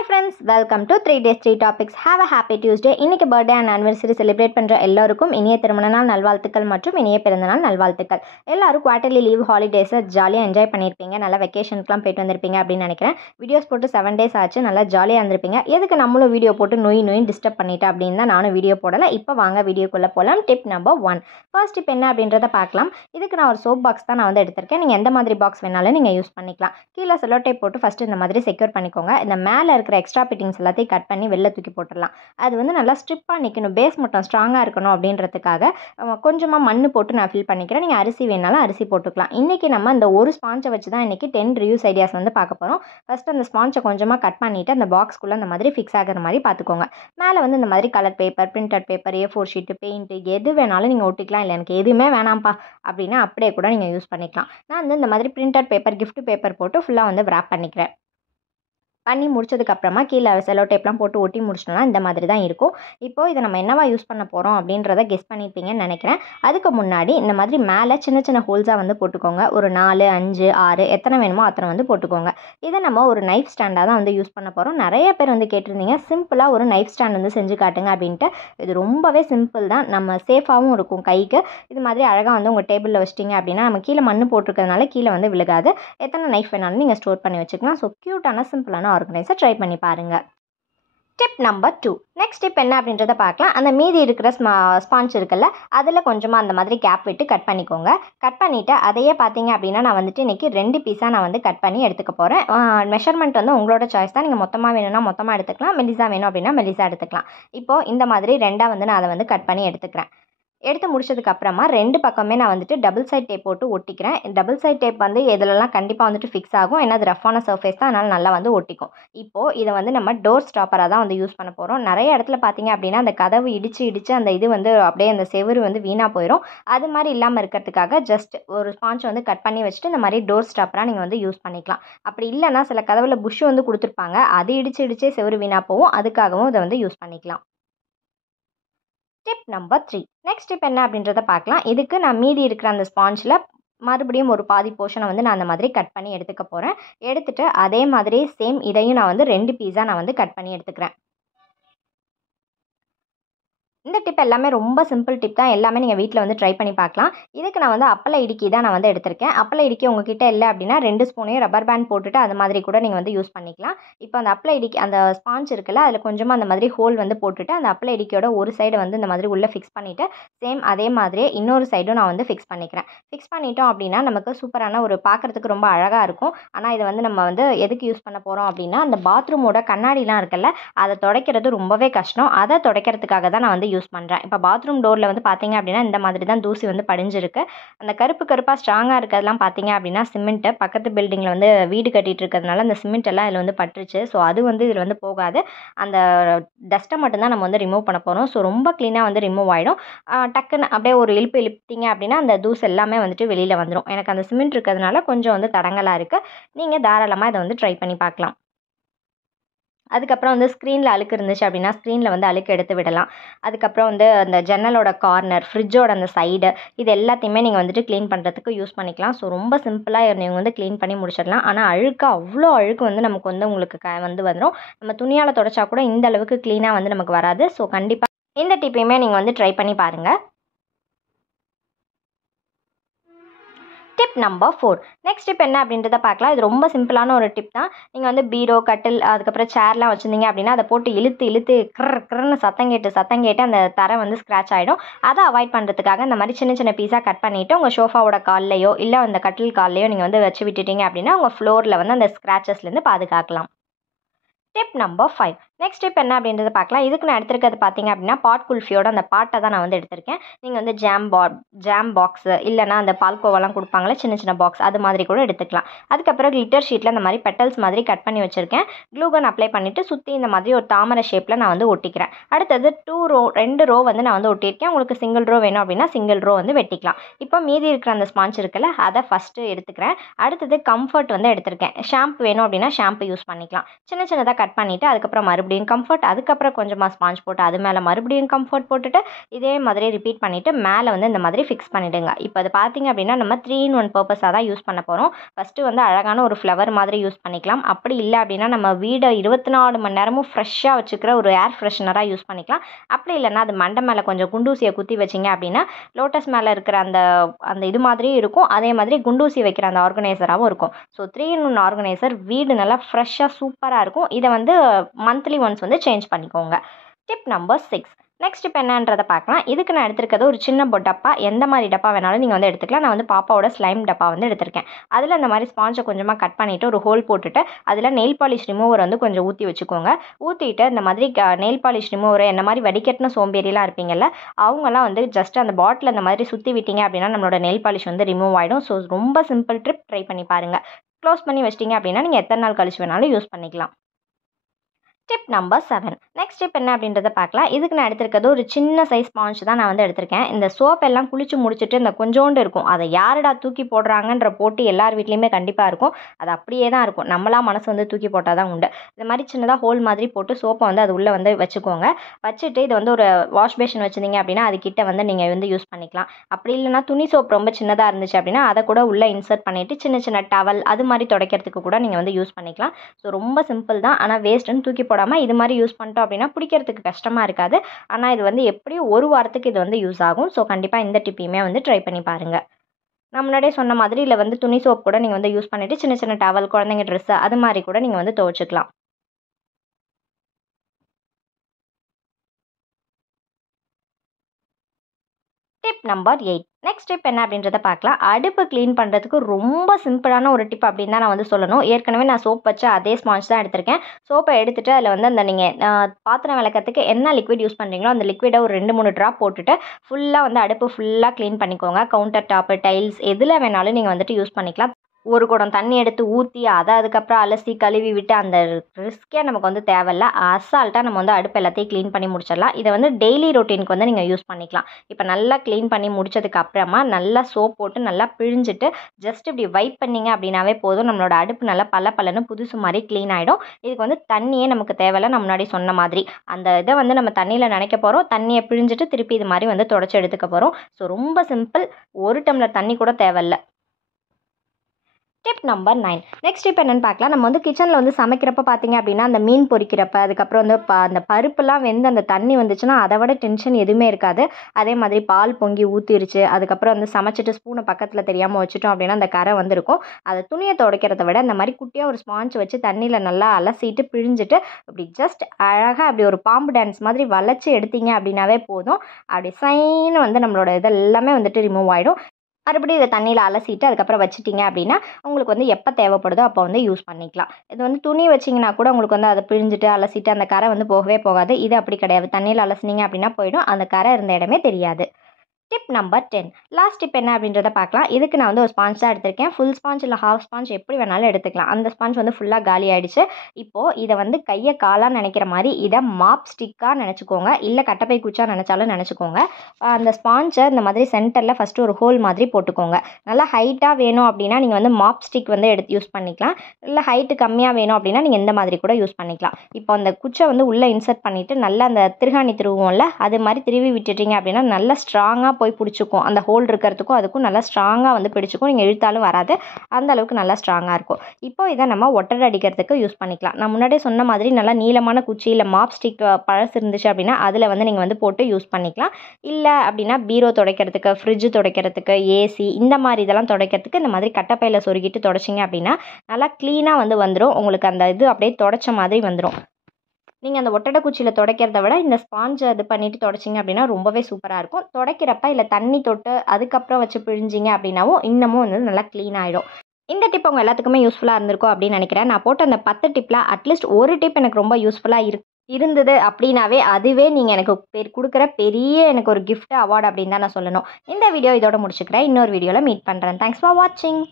Hi friends, welcome to 3 days 3 topics. Have a happy Tuesday. இன்னைக்கு birthday and anniversary celebrate பண்ணுற எல்லாருக்கும் இனிய திருமண நாள் நல்வாழ்த்துக்கள் மற்றும் இனிய பிறந்தநாள் நல்வாழ்த்துக்கள். எல்லாரும் குவார்டர்லி லீவ் ஹாலிடேஸை ஜாலியாக என்ஜாய் பண்ணியிருப்பீங்க, நல்லா வெக்கேஷனுக்குலாம் போயிட்டு வந்திருப்பீங்க அப்படின்னு நினைக்கிறேன். வீடியோஸ் போட்டு 7 days ஆச்சு, நல்லா ஜாலியாக இருந்திருப்பீங்க. எதுக்கு நம்மளும் வீடியோ போட்டு நோய் டிஸ்டர்ப் பண்ணிட்டா அப்படின்னு தான் நானும் வீடியோ போடலை. இப்போ வாங்க வீடியோக்குள்ளே போகலாம். Tip number 1. ஃபர்ஸ்ட் டிப் என்ன அப்படின்றத பார்க்கலாம். இதுக்கு நான் ஒரு சோப் பாக்ஸ் தான் நான் வந்து எடுத்திருக்கேன். நீங்கள் எந்த மாதிரி பாக்ஸ் வேணாலும் நீங்கள் யூஸ் பண்ணிக்கலாம். கீழே செல்லோ டேப் போட்டு ஃபஸ்ட்டு இந்த மாதிரி செக்யூர் பண்ணிக்கோங்க. இந்த மேலே இருக்கிற எக்ஸ்ட்ரா பிட்டிங்ஸ் எல்லாத்தையும் கட் பண்ணி வெளில தூக்கி போட்டுடலாம். அது வந்து நல்லா ஸ்ட்ரிப்பாக நிற்கணும், பேஸ் மட்டும் ஸ்ட்ராங்காக இருக்கணும் அப்படின்றதுக்காக கொஞ்சமாக மண் போட்டு நான் ஃபில் பண்ணிக்கிறேன். நீங்கள் அரிசி வேணாலும் அரிசி போட்டுக்கலாம். இன்றைக்கி நம்ம இந்த ஒரு ஸ்பாஞ்சை வச்சு தான் இன்றைக்கி 10 ரிவ்யூஸ் ஐடியாஸ் வந்து பார்க்க போகிறோம். ஃபஸ்ட்டு அந்த ஸ்பாஞ்சை கொஞ்சமாக கட் பண்ணிவிட்டு அந்த பாக்ஸ்க்குள்ளே அந்த மாதிரி ஃபிக்ஸ் ஆகிற மாதிரி பார்த்துக்கோங்க. மேலே வந்து இந்த மாதிரி colour paper, printed paper, A4 sheet, paint எது வேணாலும் நீங்கள் ஒட்டிக்கலாம். இல்லை எனக்கு எதுவுமே வேணாம்ப்பா அப்படின்னா அப்படியே கூட நீங்கள் யூஸ் பண்ணிக்கலாம். நான் வந்து இந்த மாதிரி பிரிண்டட் பேப்பர், கிஃப்ட் பேப்பர் போட்டு ஃபுல்லாக வந்து wrap பண்ணிக்கிறேன். பண்ணி முடிச்சதுக்கப்புறமா கீழே செலோ டேப்லாம் போட்டு ஒட்டி முடிச்சிட்டோம்னா இந்த மாதிரி தான் இருக்கும். இப்போது இதை நம்ம என்னவா யூஸ் பண்ண போகிறோம் அப்படின்றத கெஸ் பண்ணியிருப்பீங்கன்னு நினைக்கிறேன். அதுக்கு முன்னாடி இந்த மாதிரி மேலே சின்ன சின்ன ஹோல்ஸாக வந்து போட்டுக்கோங்க. ஒரு 4, 5, 6 எத்தனை வேணுமோ அத்தனை வந்து போட்டுக்கோங்க. இதை நம்ம ஒரு நைஃப் ஸ்டாண்டாக தான் வந்து யூஸ் பண்ண போகிறோம். நிறைய பேர் வந்து கேட்டிருந்தீங்க சிம்பிளாக ஒரு நைஃப் ஸ்டாண்ட் வந்து செஞ்சு காட்டுங்க அப்படின்ட்டு. இது ரொம்பவே சிம்பிள் தான், நம்ம சேஃபாகவும் இருக்கும் கைக்கு. இது மாதிரி அழகாக வந்து உங்கள் டேபிளில் வச்சிட்டிங்க அப்படின்னா நம்ம கீழே மண் போட்டிருக்கிறதுனால கீழே வந்து விழுகாது. எத்தனை நைஃப் வேணாலும் நீங்கள் ஸ்டோர் பண்ணி வச்சுக்கலாம். ஸோ க்யூட்டான சிம்பிளான ஆர்கனைஸை ட்ரை பண்ணி பாருங்கள். Tip number 2. நெக்ஸ்ட் டிப் என்ன அப்படின்றத பார்க்கலாம். அந்த மீதி இருக்கிற ஸ்பாஞ்ச் இருக்குல்ல, அதில் கொஞ்சமாக அந்த மாதிரி கேப் விட்டு கட் பண்ணிக்கோங்க. கட் பண்ணிவிட்டு அதையே பார்த்தீங்க அப்படின்னா நான் வந்துட்டு இன்றைக்கி 2 பீஸாக நான் வந்து கட் பண்ணி எடுத்துக்க போகிறேன். மெஷர்மெண்ட் வந்து உங்களோட சாய்ஸ் தான். நீங்கள் மொத்தமாக வேணும்னா மொத்தமாக எடுத்துக்கலாம், மெலிசா வேணும் அப்படின்னா மெலிசா எடுத்துக்கலாம். இப்போது இந்த மாதிரி 2ஆக வந்து நான் அதை வந்து கட் பண்ணி எடுத்துக்கிறேன். எடுத்து முடிச்சதுக்கப்புறமா 2 பக்கமே நான் வந்துட்டு டபுள் சைட் டேப் போட்டு ஒட்டிக்கிறேன். டபுள் சைட் டேப் வந்து எதுலலாம் கண்டிப்பாக வந்துட்டு ஃபிக்ஸ் ஆகும். ஏன்னா அது ரஃப்பான சர்ஃபேஸ் தான், அதனால் நல்லா வந்து ஒட்டிக்கும். இப்போது இதை வந்து நம்ம டோர் ஸ்டாப்பராக தான் வந்து யூஸ் பண்ண போகிறோம். நிறைய இடத்துல பார்த்தீங்க அப்படின்னா அந்த கதவு இடித்து அந்த இது வந்து அப்படியே அந்த செவுரு வந்து வீணாக போயிடும். அது மாதிரி இல்லாமல் இருக்கிறதுக்காக ஜஸ்ட் ஒரு ஸ்பாஞ்ச் வந்து கட் பண்ணி வச்சுட்டு இந்த மாதிரி டோர் ஸ்டாப்பராக நீங்கள் வந்து யூஸ் பண்ணிக்கலாம். அப்படி இல்லைன்னா சில கதவுல புஷ் வந்து கொடுத்துருப்பாங்க, அது இடிச்சே செவுரு வீணாக போகும். அதுக்காகவும் இதை வந்து யூஸ் பண்ணிக்கலாம். Tip number 3. நெக்ஸ்ட் டிப் என்ன அப்படின்றத பார்க்கலாம். இதுக்கு நான் மீதி இருக்கிற அந்த ஸ்பாஞ்சில் மறுபடியும் ஒரு பாதி போர்ஷனை வந்து நான் அந்த மாதிரி கட் பண்ணி எடுத்துக்க போகிறேன். எடுத்துகிட்டு அதே மாதிரி சேம் இதையும் நான் வந்து 2 பீஸாக நான் வந்து கட் பண்ணி எடுத்துக்கிறேன். இந்த டிப் எல்லாமே ரொம்ப சிம்பிள் டிப் தான். எல்லாமே நீங்கள் வீட்டில் வந்து ட்ரை பண்ணி பார்க்கலாம். இதுக்கு நான் வந்து அப்பள இடுக்கி தான் நான் வந்து எடுத்திருக்கேன். அப்பள இடுக்கி உங்ககிட்ட இல்லை அப்படின்னா 2 ஸ்பூனையும் ரப்பர் பேண்ட் போட்டுட்டு அது மாதிரி கூட நீங்கள் வந்து யூஸ் பண்ணிக்கலாம். இப்போ அந்த அப்பள இடுக்கி அந்த ஸ்பாஞ்ச் இருக்குல்ல, அதில் கொஞ்சமாக அந்த மாதிரி ஹோல் வந்து போட்டுட்டு அந்த அப்பள இடுக்கியோட ஒரு சைடு வந்து இந்த மாதிரி உள்ளே ஃபிக்ஸ் பண்ணிவிட்டு சேம் அதே மாதிரியே இன்னொரு சைடும் நான் வந்து ஃபிக்ஸ் பண்ணிக்கிறேன். ஃபிக்ஸ் பண்ணிட்டோம் அப்படின்னா நமக்கு சூப்பரான ஒரு பார்க்குறதுக்கு ரொம்ப அழகாக இருக்கும். ஆனால் இதை வந்து நம்ம வந்து எதுக்கு யூஸ் பண்ண போகிறோம் அப்படின்னா அந்த பாத்ரூமோட கண்ணாடிலாம் இருக்குல்ல, அதை துடைக்கிறது ரொம்பவே கஷ்டம். அதை துடைக்கிறதுக்காக தான் நான் வந்து யூஸ் பண்ணுறேன். இப்போ பாத்ரூம் டோரில் வந்து பார்த்தீங்க அப்படின்னா இந்த மாதிரி தான் தூசி வந்து படிஞ்சிருக்கு. அந்த கருப்பாக ஸ்ட்ராங்காக இருக்கிறதுலாம் பார்த்தீங்க அப்படின்னா சிமெண்ட்டு பக்கத்து பில்டிங்கில் வந்து வீடு கட்டிகிட்டு இருக்கிறதுனால அந்த சிமெண்ட் எல்லாம் இதில் வந்து பட்டுருச்சு. ஸோ அது வந்து இதில் வந்து போகாது. அந்த டஸ்ட்டை மட்டும்தான் நம்ம வந்து ரிமூவ் பண்ண போகிறோம். ஸோ ரொம்ப க்ளீனாக வந்து ரிமூவ் ஆகிடும். டக்குன்னு அப்படியே ஒரு இழுத்தீங்க அப்படின்னா அந்த தூசு எல்லாமே வந்துட்டு வெளியில் வந்துடும். எனக்கு அந்த சிமெண்ட் இருக்கிறதுனால கொஞ்சம் வந்து தடங்கலாக இருக்குது. நீங்கள் தாராளமாக இதை வந்து ட்ரை பண்ணி பார்க்கலாம். அதுக்கப்புறம் வந்து ஸ்க்ரீனில் அழுக்கு இருந்துச்சு அப்படின்னா ஸ்க்ரீனில் வந்து அழுக்கு எடுத்து விடலாம். அதுக்கப்புறம் வந்து அந்த ஜன்னலோட கார்னர், ஃப்ரிட்ஜோட அந்த சைடு, இது எல்லாத்தையுமே நீங்கள் வந்துட்டு க்ளீன் பண்ணுறதுக்கு யூஸ் பண்ணிக்கலாம். ஸோ ரொம்ப சிம்பிளாக நீங்கள் வந்து க்ளீன் பண்ணி முடிச்சிடலாம். ஆனால் அவ்வளோ அழுக்கு வந்து நமக்கு வந்து உங்களுக்கு வந்து வந்துடும். நம்ம துணியால் துடைச்சா கூட இந்த அளவுக்கு க்ளீனாக வந்து நமக்கு வராது. ஸோ கண்டிப்பாக இந்த டிப்பையுமே நீங்கள் வந்து ட்ரை பண்ணி பாருங்கள். Tip number 4. நெக்ஸ்ட் டிப் என்ன அப்படின்றத பார்க்கலாம். இது ரொம்ப சிம்பிளான ஒரு டிப் தான். நீங்கள் வந்து பீரோ, கட்டில், அதுக்கப்புறம் சேர்லாம் வச்சுருந்தீங்க அப்படின்னா அதை போட்டு இழுத்து கிர்ன்னு சத்தம் கேட்டு அந்த தரை வந்து ஸ்க்ராட்ச் ஆகிடும். அதை அவாய்ட் பண்ணுறதுக்காக இந்த மாதிரி சின்ன சின்ன பீஸாக கட் பண்ணிவிட்டு உங்கள் சோஃபாவோட கால்லையோ இல்லை அந்த கட்டில் கால்லையோ நீங்கள் வந்து வச்சு விட்டுட்டீங்க அப்படின்னா உங்கள் ஃப்ளோரில் வந்து அந்த ஸ்க்ராச்சஸ்லேருந்து பாதுகாக்கலாம். Tip number 5. நெக்ஸ்ட் டிப் என்ன அப்படின்றத பார்க்கலாம். இதுக்கு நான் எடுத்திருக்கிறது பார்த்தீங்க அப்படின்னா பாட் குல்ஃபியோட அந்த பாட்டை தான் நான் வந்து எடுத்திருக்கேன். நீங்கள் வந்து ஜாம் பாக்ஸு இல்லைனா அந்த பால்கோவாலாம் கொடுப்பாங்களே சின்ன பாக்ஸ், அது மாதிரி கூட எடுத்துக்கலாம். அதுக்கப்புறம் கிளிட்டர் ஷீட்டில் இந்த மாதிரி பெட்டல்ஸ் மாதிரி கட் பண்ணி வச்சுருக்கேன். க்ளூகன் அப்ளை பண்ணிவிட்டு சுற்றி இந்த மாதிரி ஒரு தாமரை ஷேப்பில் நான் வந்து ஒட்டிக்கிறேன். அடுத்தது 2 ரோ வந்து நான் வந்து ஒட்டியிருக்கேன். உங்களுக்கு சிங்கிள் ரோ வேணும் அப்படின்னா சிங்கிள் ரோ வந்து வெட்டிக்கலாம். இப்போ மீதி இருக்கிற அந்த ஸ்பாஞ்ச் இருக்குல்ல, அதை ஃபஸ்ட்டு எடுத்துக்கிறேன். அடுத்தது கம்ஃபர்ட் வந்து எடுத்திருக்கேன். ஷாம்பு வேணும் அப்படின்னா ஷாம்பு யூஸ் பண்ணிக்கலாம். சின்ன சின்னதாக கட் பண்ணிவிட்டு அதுக்கப்புறம் மறுபடியும் கம்ஃபர்ட், அதுக்கப்புறம் கொஞ்சமாக ஸ்பாஞ்ச் போட்டு அது மேலே மறுபடியும் கம்ஃபர்ட் போட்டுட்டு இதே மாதிரி ரிப்பீட் பண்ணிவிட்டு மேலே வந்து இந்த மாதிரி ஃபிக்ஸ் பண்ணிவிடுங்க. இப்போ அது பார்த்திங்க அப்படின்னா நம்ம 3-in-1 பர்பஸாக தான் யூஸ் பண்ண போகிறோம். ஃபஸ்ட்டு வந்து அழகான ஒரு ஃப்ளவர் மாதிரி யூஸ் பண்ணிக்கலாம். அப்படி இல்லை அப்படின்னா நம்ம வீடை 24 மணி நேரமும் ஃப்ரெஷ்ஷாக வச்சுக்கிற ஒரு ஏர் ஃப்ரெஷ்னராக யூஸ் பண்ணிக்கலாம். அப்படி இல்லைன்னா அது மண்டை மேலே கொஞ்சம் குண்டூசியை குத்தி வச்சிங்க அப்படின்னா லோட்டஸ் மேலே இருக்கிற அந்த அந்த இது மாதிரியும் இருக்கும், அதே மாதிரி குண்டூசி வைக்கிற அந்த ஆர்கனைசராகவும் இருக்கும். ஸோ 3-in-1 ஆர்கனைசர் வீடு நல்லா ஃப்ரெஷ்ஷாக சூப்பராக இருக்கும். இதை வந்து மந்த்லி ஒன்ஸ் வந்து சேஞ்ச் பண்ணிக்கோங்க. Tip number 6. நெக்ஸ்ட் இப்போ என்னன்றதை பார்க்கலாம். இதுக்கு நான் எடுத்துருக்கிறது ஒரு சின்ன டப்பா, எந்த மாதிரி டப்பா வேணாலும் நீங்கள் வந்து எடுத்துக்கலாம். நான் வந்து பாப்பாவோட ஸ்லைம் டப்பா வந்து எடுத்திருக்கேன். அதில் அந்த மாதிரி ஸ்பாஞ்சை கொஞ்சமாக கட் பண்ணிவிட்டு ஒரு ஹோல் போட்டுட்டு அதில் நெயில் பாலிஷ் ரிமூவர் வந்து கொஞ்சம் ஊற்றி வச்சுக்கோங்க. ஊற்றிட்டு இந்த மாதிரி நெயில் பாலிஷ் ரிமூவர் என்ன மாதிரி வடிகட்டின சோம்பேறிலாம் இருப்பீங்கல்ல, அவங்களாம் வந்து ஜஸ்ட் அந்த பாட்டில் அந்த மாதிரி சுற்றி விட்டீங்க அப்படின்னா நம்மளோட நெயில் பாலிஷ் வந்து ரிமூவ் ஆகிடும். ஸோ ரொம்ப சிம்பிள் ட்ரிப், ட்ரை பண்ணி பாருங்கள். க்ளோஸ் பண்ணி வச்சிட்டிங்க அப்படின்னா நீங்கள் எத்தனை நாள் கழிச்சு வேணாலும் யூஸ் பண்ணிக்கலாம். Tip number 7. நெக்ஸ்ட் டிப் என்ன அப்படின்றத பார்க்கலாம். இதுக்கு நான் எடுத்திருக்கிறது ஒரு சின்ன சைஸ் ஸ்பாஞ்ச் தான் நான் வந்து எடுத்திருக்கேன். இந்த சோப் எல்லாம் குளிச்சு முடிச்சுட்டு இந்த கொஞ்சோண்டு இருக்கும், அதை யாருடா தூக்கி போடுறாங்கன்ற போட்டு எல்லார் வீட்லேயுமே கண்டிப்பாக இருக்கும். அது அப்படியே தான் இருக்கும், நம்மளாம் மனசு வந்து தூக்கி போட்டால் தான் உண்டு. இந்த மாதிரி சின்னதாக ஹோல் மாதிரி போட்டு சோப்பை வந்து அது உள்ளே வந்து வச்சுக்கோங்க. வச்சுட்டு இது வந்து ஒரு வாஷ் பேஷன் வச்சுருந்தீங்க அப்படின்னா அதுக்கிட்ட வந்து நீங்கள் வந்து யூஸ் பண்ணிக்கலாம். அப்படி இல்லைனா துணி சோப் ரொம்ப சின்னதாக இருந்துச்சு அப்படின்னா அதை கூட உள்ளே இன்சர்ட் பண்ணிவிட்டு சின்ன சின்ன டவல் அது மாதிரி துடைக்கிறதுக்கு கூட நீங்கள் வந்து யூஸ் பண்ணிக்கலாம். ஸோ ரொம்ப சிம்பிள் தான். ஆனால் வேஸ்ட்டுன்னு தூக்கி போட இது மாதிரி யூஸ் பண்ணிட்டோம் அப்படின்னா பிடிக்கிறதுக்கு கஷ்டமாக இருக்காது. ஆனால் இது வந்து எப்படியும் ஒரு வாரத்துக்கு இது வந்து யூஸ் ஆகும். ஸோ கண்டிப்பாக இந்த டிப்பையுமே வந்து ட்ரை பண்ணி பாருங்கள். நான் முன்னாடியே சொன்ன மாதிரி இல்லை வந்து துணி சோப் கூட நீங்கள் வந்து யூஸ் பண்ணிவிட்டு சின்ன சின்ன டவல், குழந்தைங்க ட்ரெஸ்ஸு அது மாதிரி கூட நீங்கள் வந்து துவைச்சிக்கலாம். Tip number 8. நெக்ஸ்ட் டிப் என்ன அப்படின்றத பார்க்கலாம். அடுப்பு க்ளீன் பண்ணுறதுக்கு ரொம்ப சிம்பிளான ஒரு டிப் அப்படின்னு தான் நான் வந்து சொல்லணும். ஏற்கனவே நான் சோப் வச்சு அதே ஸ்பாஞ்ச் தான் எடுத்திருக்கேன். சோப்பை எடுத்துகிட்டு அதில் வந்து அந்த நீங்கள் பாத்திரம் விளக்கிறதுக்கு என்ன லிக்விட் யூஸ் பண்ணுறீங்களோ அந்த லிக்விடை ஒரு 2-3 ட்ராப் போட்டுட்டு ஃபுல்லாக வந்து அடுப்பு ஃபுல்லாக க்ளீன் பண்ணிக்கோங்க. கவுண்டர் டாப்பு, டைல்ஸ் எதில் வேணாலும் நீங்கள் வந்துட்டு யூஸ் பண்ணிக்கலாம். ஒரு குடம் தண்ணி எடுத்து ஊற்றி அதை அதுக்கப்புறம் அலசி கழுவி விட்டு அந்த ரிஸ்க்கே நமக்கு வந்து தேவையில்ல. அசால்ட்டாக நம்ம வந்து அடுப்பு எல்லாத்தையும் க்ளீன் பண்ணி முடிச்சிடலாம். இதை வந்து டெய்லி ரொட்டீனுக்கு வந்து நீங்கள் யூஸ் பண்ணிக்கலாம். இப்போ நல்லா க்ளீன் பண்ணி முடிச்சதுக்கு அப்புறமா நல்லா சோப் போட்டு நல்லா பிழிஞ்சிட்டு ஜஸ்ட் இப்படி வைப் பண்ணிங்க அப்படின்னாவே போதும், நம்மளோட அடுப்பு நல்லா பளபளன்னு புதுசு மாதிரி க்ளீன் ஆகிடும். இதுக்கு வந்து தண்ணியே நமக்கு தேவையில்ல. நான் முன்னாடி சொன்ன மாதிரி அந்த இதை வந்து நம்ம தண்ணியில் நினைக்க போகிறோம், தண்ணியை பிழிஞ்சிட்டு திருப்பி இது மாதிரி வந்து தொடச்சி எடுத்துக்க போகிறோம். ஸோ ரொம்ப சிம்பிள், 1 டம்ளர் தண்ணி கூட தேவையில்ல. Tip number 9. நெக்ஸ்ட் டிப் என்னென்னு பார்க்கலாம். நம்ம வந்து கிச்சனில் வந்து சமைக்கிறப்ப பார்த்தீங்க அப்படின்னா அந்த மீன் பொரிக்கிறப்ப அதுக்கப்புறம் வந்து அந்த பருப்புலாம் வெந்து அந்த தண்ணி வந்துச்சுன்னா அதை விட டென்ஷன் எதுவுமே இருக்காது. அதே மாதிரி பால் பொங்கி ஊற்றிருச்சு, அதுக்கப்புறம் வந்து சமைச்சிட்டு ஸ்பூனை பக்கத்தில் தெரியாமல் வச்சுட்டோம் அப்படின்னா அந்த கரை வந்துருக்கும். அதை துணியை துடைக்கிறத விட இந்த மாதிரி குட்டியாக ஒரு ஸ்பாஞ்ச் வச்சு தண்ணியில் நல்லா அலசிட்டு பிழிஞ்சிட்டு அப்படி ஜஸ்ட் அழகாக அப்படி ஒரு பாம்பு டான்ஸ் மாதிரி வளைச்சி எடுத்தீங்க அப்படின்னாவே போதும். அப்படி சைன்னு வந்து நம்மளோட இதெல்லாமே வந்துட்டு ரிமூவ் ஆகிடும். மறுபடியும் இதை தண்ணியில் அலசிட்டு அதுக்கப்புறம் வச்சுட்டிங்க அப்படின்னா உங்களுக்கு வந்து எப்போ தேவைப்படுதோ அப்போ வந்து யூஸ் பண்ணிக்கலாம். இது வந்து துணி வச்சிங்கன்னா கூட உங்களுக்கு வந்து அதை பிழிஞ்சிட்டு அலசிட்டு அந்த கரை வந்து போகவே போகாது. இது அப்படி கிடையாது, தண்ணியில் அலசினீங்க அப்படின்னா போயிடும், அந்த கரை இருந்த இடமே தெரியாது. Tip number 10. லாஸ்ட் டிப் என்ன அப்படின்றத பார்க்கலாம். இதுக்கு நான் வந்து ஒரு ஸ்பாஞ்ச் தான் எடுத்திருக்கேன். ஃபுல் ஸ்பாஞ்ச் இல்லை ஹாஃப் ஸ்பாஞ்ச் எப்படி வேணாலும் எடுத்துக்கலாம். அந்த ஸ்பாஞ்ச் வந்து ஃபுல்லாக காலி ஆகிடுச்சு. இப்போது இதை வந்து கையை காலாக நினைக்கிற மாதிரி இதை மாப் ஸ்டிக்காக நினச்சிக்கோங்க, இல்லை கட்டப்பை குச்சா நினச்சாலும் நினச்சிக்கோங்க. அந்த ஸ்பாஞ்சை இந்த மாதிரி சென்டரில் ஃபஸ்ட்டு ஒரு ஹோல் மாதிரி போட்டுக்கோங்க. நல்லா ஹைட்டாக வேணும் அப்படின்னா நீங்கள் வந்து மாப் ஸ்டிக் வந்து எடுத்து யூஸ் பண்ணிக்கலாம். இல்லை ஹைட்டு கம்மியாக வேணும் அப்படின்னா நீங்கள் இந்த மாதிரி கூட யூஸ் பண்ணிக்கலாம். இப்போ அந்த குச்சை வந்து உள்ளே இன்சர்ட் பண்ணிவிட்டு நல்லா அந்த திருகாணி திருவுவோம்ல அது மாதிரி திருவி விட்டுட்டீங்க அப்படின்னா நல்லா ஸ்ட்ராங்காக போய் பிடிச்சிக்கும். அந்த ஹோல் இருக்கிறதுக்கும் அதுக்கும் நல்லா ஸ்ட்ராங்காக வந்து பிடிச்சிக்கும். நீங்கள் இழுத்தாலும் வராது, அந்த அளவுக்கு நல்லா ஸ்ட்ராங்காக இருக்கும். இப்போ இதை நம்ம ஒட்டடை அடிக்கிறதுக்கு யூஸ் பண்ணிக்கலாம். நான் முன்னாடியே சொன்ன மாதிரி நல்லா நீளமான குச்சி இல்லை மாப் ஸ்டிக் பழசு இருந்துச்சு அப்படின்னா அதில் வந்து நீங்கள் வந்து போட்டு யூஸ் பண்ணிக்கலாம். இல்லை அப்படின்னா பீரோ துடைக்கிறதுக்கு, ஃப்ரிட்ஜு துடைக்கிறதுக்கு, ஏசி இந்த மாதிரி இதெல்லாம் துடைக்கிறதுக்கு இந்த மாதிரி கட்டப்பையில் சொருகிட்டு துடைச்சிங்க அப்படின்னா நல்லா க்ளீனாக வந்து வந்துடும். உங்களுக்கு அந்த இது அப்படியே துடைச்ச மாதிரி வந்துடும். நீங்கள் அந்த ஒட்டடை குச்சியில் துடைக்கிறத விட இந்த ஸ்பாஞ்சை இது பண்ணிவிட்டு துடைச்சிங்க அப்படின்னா ரொம்பவே சூப்பராக இருக்கும். துடைக்கிறப்ப இல்லை தண்ணி தொட்டு அதுக்கப்புறம் வச்சு பிழிஞ்சிங்க அப்படின்னாவும் இன்னமும் வந்து நல்லா க்ளீன் ஆகிடும். இந்த டிப் உங்கள் எல்லாத்துக்குமே யூஸ்ஃபுல்லாக இருந்திருக்கும் அப்படின்னு நினைக்கிறேன். நான் போட்ட அந்த 10 டிப்பில் அட்லீஸ்ட் ஒரு டிப் எனக்கு ரொம்ப யூஸ்ஃபுல்லாக இருந்தது அப்படின்னாவே அதுவே நீங்கள் எனக்கு கொடுக்குற பெரிய எனக்கு ஒரு கிஃப்ட் அவார்டு அப்படின்னு தான் நான் சொல்லணும். இந்த வீடியோ இதோட முடிச்சுக்கிறேன். இன்னொரு வீடியோவில் மீட் பண்ணுறேன். தேங்க்ஸ் ஃபார் வாட்சிங்.